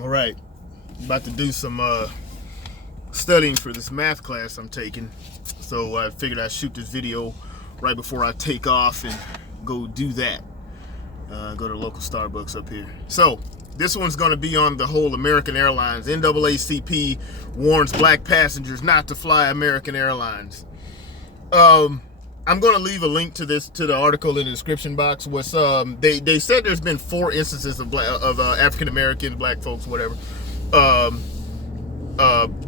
All right, about to do some studying for this math class I'm taking. So I figured I'd shoot this video right before I take off and go do that. Go to the local Starbucks up here. So this one's going to be on the whole American Airlines. NAACP warns black passengers not to fly American Airlines. I'm going to leave a link to the article in the description box. They said there's been 4 instances of African American, black folks, whatever,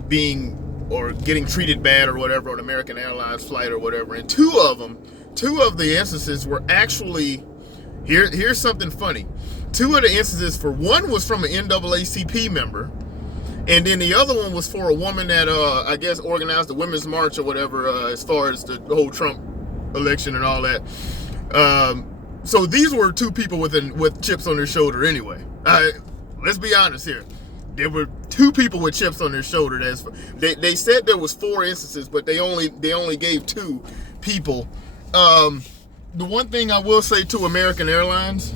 being or getting treated bad or whatever on American Airlines flight or whatever. And two of the instances were actually, here's something funny. 2 of the instances, for one was from an NAACP member, and then the other one was for a woman that I guess organized the Women's March or whatever, as far as the whole Trump election and all that. So these were 2 people with chips on their shoulder anyway. Let's be honest here. There were 2 people with chips on their shoulder. They said there was 4 instances, but they only gave 2 people. The one thing I will say to American Airlines,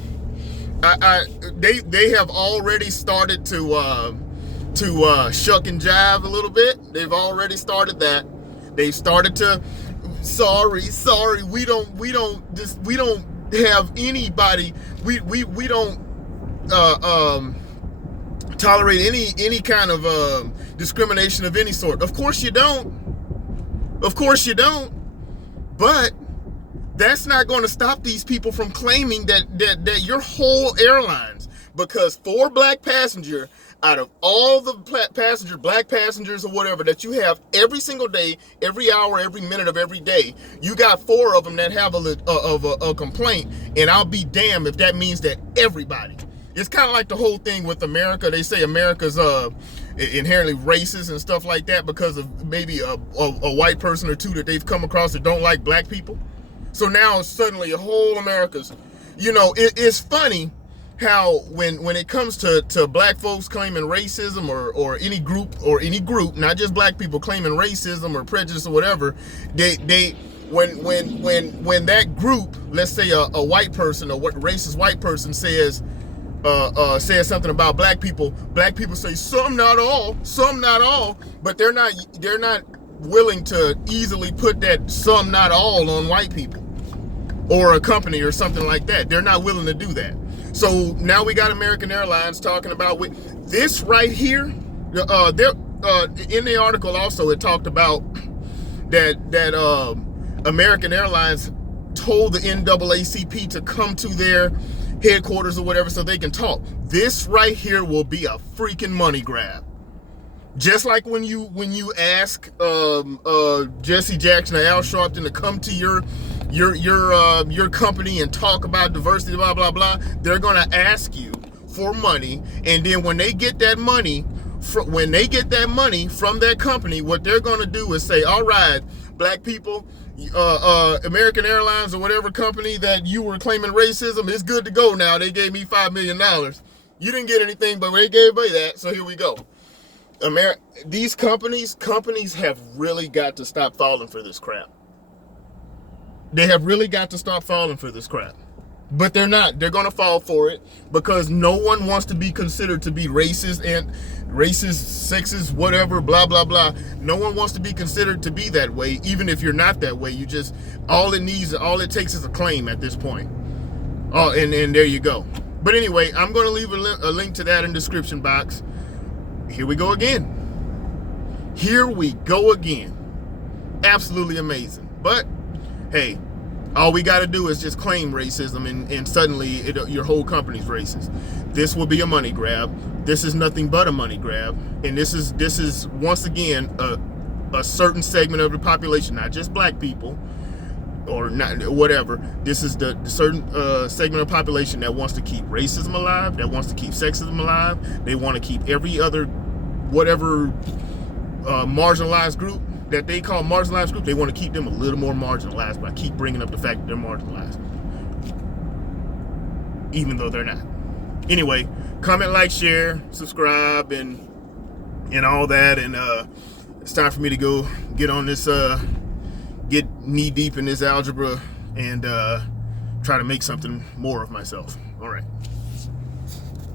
they have already started to shuck and jive a little bit. They've already started that. They've started to sorry, we don't have anybody, we don't tolerate any kind of discrimination of any sort. Of course you don't, but that's not going to stop these people from claiming that your whole airlines, because 4 black passenger out of all the black passengers or whatever that you have every single day, every hour, every minute of every day, you got 4 of them that have a complaint, and I'll be damned if that means that everybody. It's kind of like the whole thing with America. They say America's inherently racist and stuff like that because of maybe a white person or 2 that they've come across that don't like black people. So now suddenly a whole America's, it's funny how when it comes to black folks claiming racism or any group, not just black people claiming racism or prejudice or whatever, when that group, let's say a white person, or what racist white person says something about black people say some not all, but they're not willing to easily put that some not all on white people or a company or something like that. They're not willing to do that. So now we got American Airlines talking about this right here. In the article also, it talked about that American Airlines told the NAACP to come to their headquarters or whatever so they can talk. This right here will be a freaking money grab. Just like when you ask Jesse Jackson or Al Sharpton to come to your company and talk about diversity, blah blah blah, they're gonna ask you for money, and then when they get that money from that company, what they're gonna do is say, all right, black people, American Airlines or whatever company that you were claiming racism is good to go now. They gave me $5 million. You didn't get anything, but they gave me that, so here we go. These companies have really got to stop falling for this crap. They have really got to stop falling for this crap. But they're not. They're going to fall for it because no one wants to be considered to be racist, sexist, whatever, blah, blah, blah. No one wants to be considered to be that way. Even if you're not that way, all it takes is a claim at this point. Oh, and there you go. But anyway, I'm going to leave a link to that in the description box. Here we go again. Absolutely amazing. But hey, all we got to do is just claim racism, and suddenly your whole company's racist. This will be a money grab. This is nothing but a money grab, and this is once again a certain segment of the population, not just black people or not whatever. This is the certain segment of population that wants to keep racism alive, that wants to keep sexism alive. They want to keep every other whatever marginalized group that they call marginalized group, they want to keep them a little more marginalized by keep bringing up the fact that they're marginalized, even though they're not. Anyway, comment, like, share, subscribe, and all that. And it's time for me to go get on this, get knee deep in this algebra and try to make something more of myself. All right.